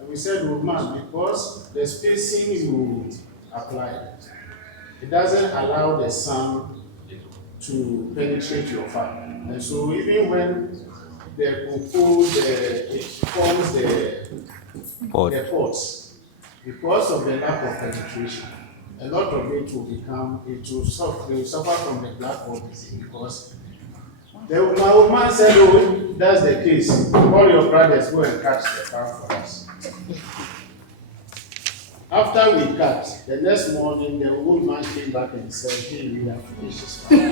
And we said, well, man, because the spacing you apply, it doesn't allow the sun to penetrate your farm. And so even when the cocoa, it forms the pods, because of the lack of penetration, a lot of it will suffer from the black pod disease. Because my old man said, oh, that's the case. All your brothers go and catch the farm for us. After we cut, the next morning, the old man came back and said, hey, we have finished this farm.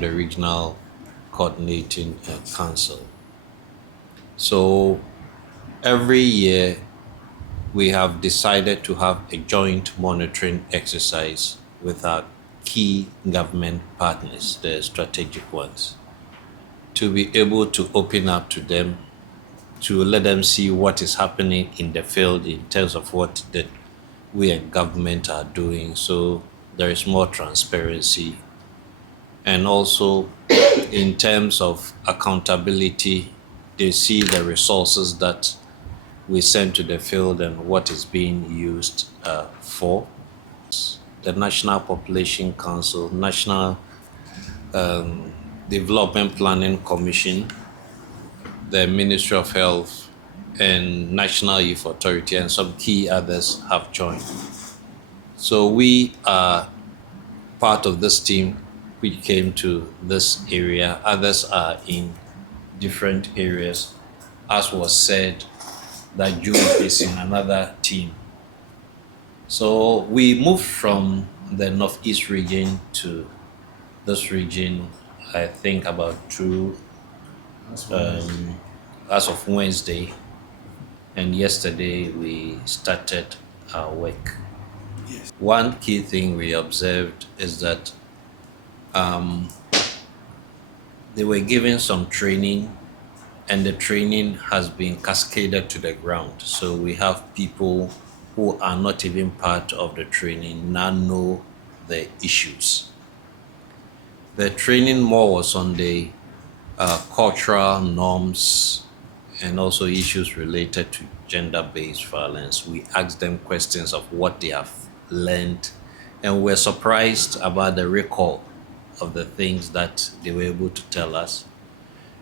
The regional coordinating council. So every year we have decided to have a joint monitoring exercise with our key government partners, the strategic ones, to be able to open up to them, to let them see what is happening in the field in terms of what we and government are doing, so there is more transparency. And also in terms of accountability, they see the resources that we send to the field and what is being used for. The National Population Council, National Development Planning Commission, the Ministry of Health, and National Youth Authority, and some key others have joined. So we are part of this team which came to this area. Others are in different areas. As was said, that June is in another team. So we moved from the Northeast region to this region, I think about as of Wednesday. And yesterday we started our work. Yes. One key thing we observed is that they were given some training, and the training has been cascaded to the ground. So we have people who are not even part of the training now know the issues. The training more was on the cultural norms and also issues related to gender-based violence. We asked them questions of what they have learned, and we're surprised about the recall of the things that they were able to tell us,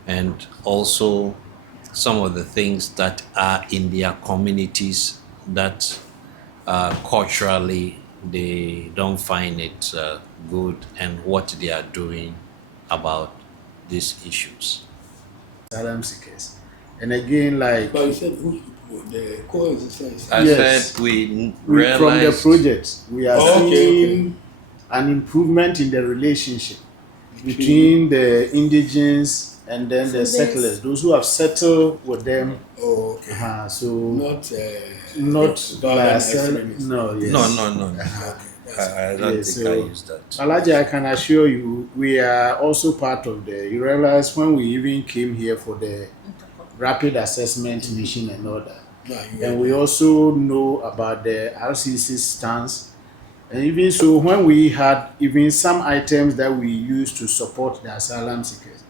and also some of the things that are in their communities that culturally they don't find it good, and what they are doing about these issues. Asylum seekers. And again, like, But you said who? The coexistence. I said we realized from the project we are seeing an improvement in the relationship between the indigenes and then the settlers, those who have settled with them. Oh, okay. So not by ourselves. No, yes. No. I don't think I use that. Alaji, I can assure you, we are also part of you realize when we even came here for the rapid assessment mission and all that. And we also know about the RCC stance. And even so, when we had even some items that we used to support the asylum seekers,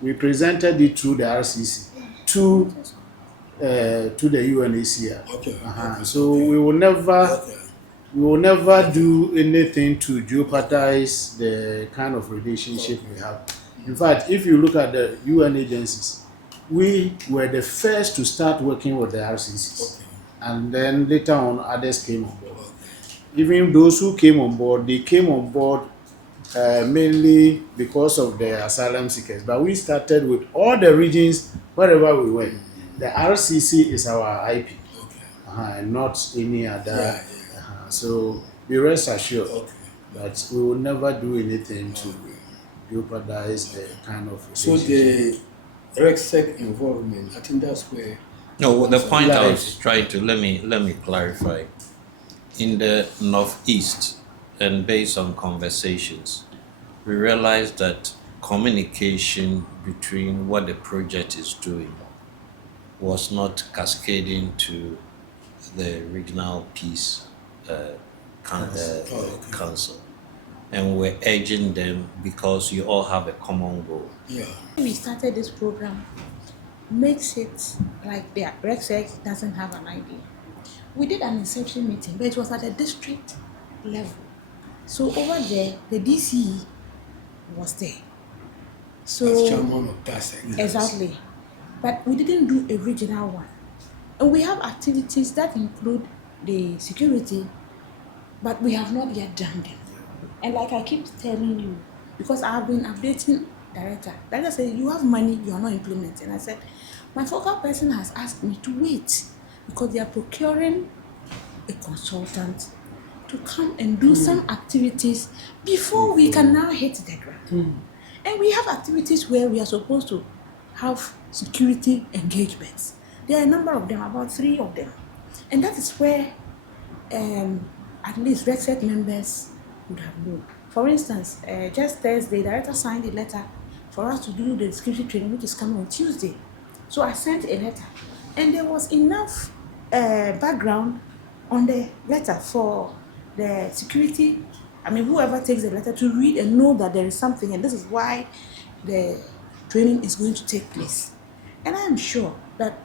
we presented it through the RCC to the UNHCR. So we will never do anything to jeopardize the kind of relationship we have. In fact, if you look at the UN agencies, we were the first to start working with the RCCs, and then later on others came on board. Even those who came on board, they came on board mainly because of the asylum seekers. But we started with all the regions wherever we went. The RCC is our IP, and not any other. So be rest assured that we will never do anything to jeopardize the kind of relationship. So the RECSEC involvement, I think that's where. No, the point I was trying to let me clarify. In the Northeast, and based on conversations, we realized that communication between what the project is doing was not cascading to the regional peace council, and we're urging them because you all have a common goal. Yeah. We started this program, makes it like the RECSEC doesn't have an idea. We did an inception meeting, but it was at a district level. So over there, the DCE was there. So as chairman of DASEC. Exactly. But we didn't do a regional one. And we have activities that include the security, but we have not yet done them. And like I keep telling you, because I have been updating director said, you have money, you are not implementing. I said, my focal person has asked me to wait because they are procuring a consultant to come and do some activities before we can now hit the ground. And we have activities where we are supposed to have security engagements. There are a number of them, about 3 of them. And that is where at least RECSEC members would have known. For instance, just Thursday, the director signed a letter for us to do the security training, which is coming on Tuesday. So I sent a letter, and there was enough background on the letter for the security, whoever takes the letter to read and know that there is something, and this is why the training is going to take place. And I am sure that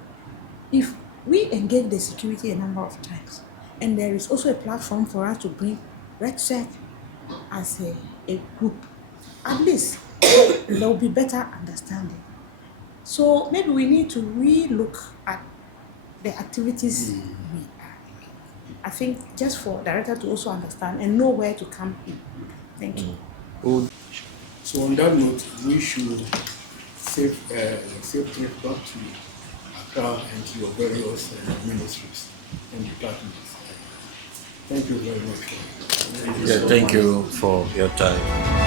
if we engage the security a number of times, and there is also a platform for us to bring RECSEC as a group, at least there will be better understanding. So maybe we need to re-look at the activities we are. I think just for director to also understand and know where to come in. Thank you. So on that note, we should safe trip back to Accra and to your various ministries and departments. Thank you very much. Thank you for your time.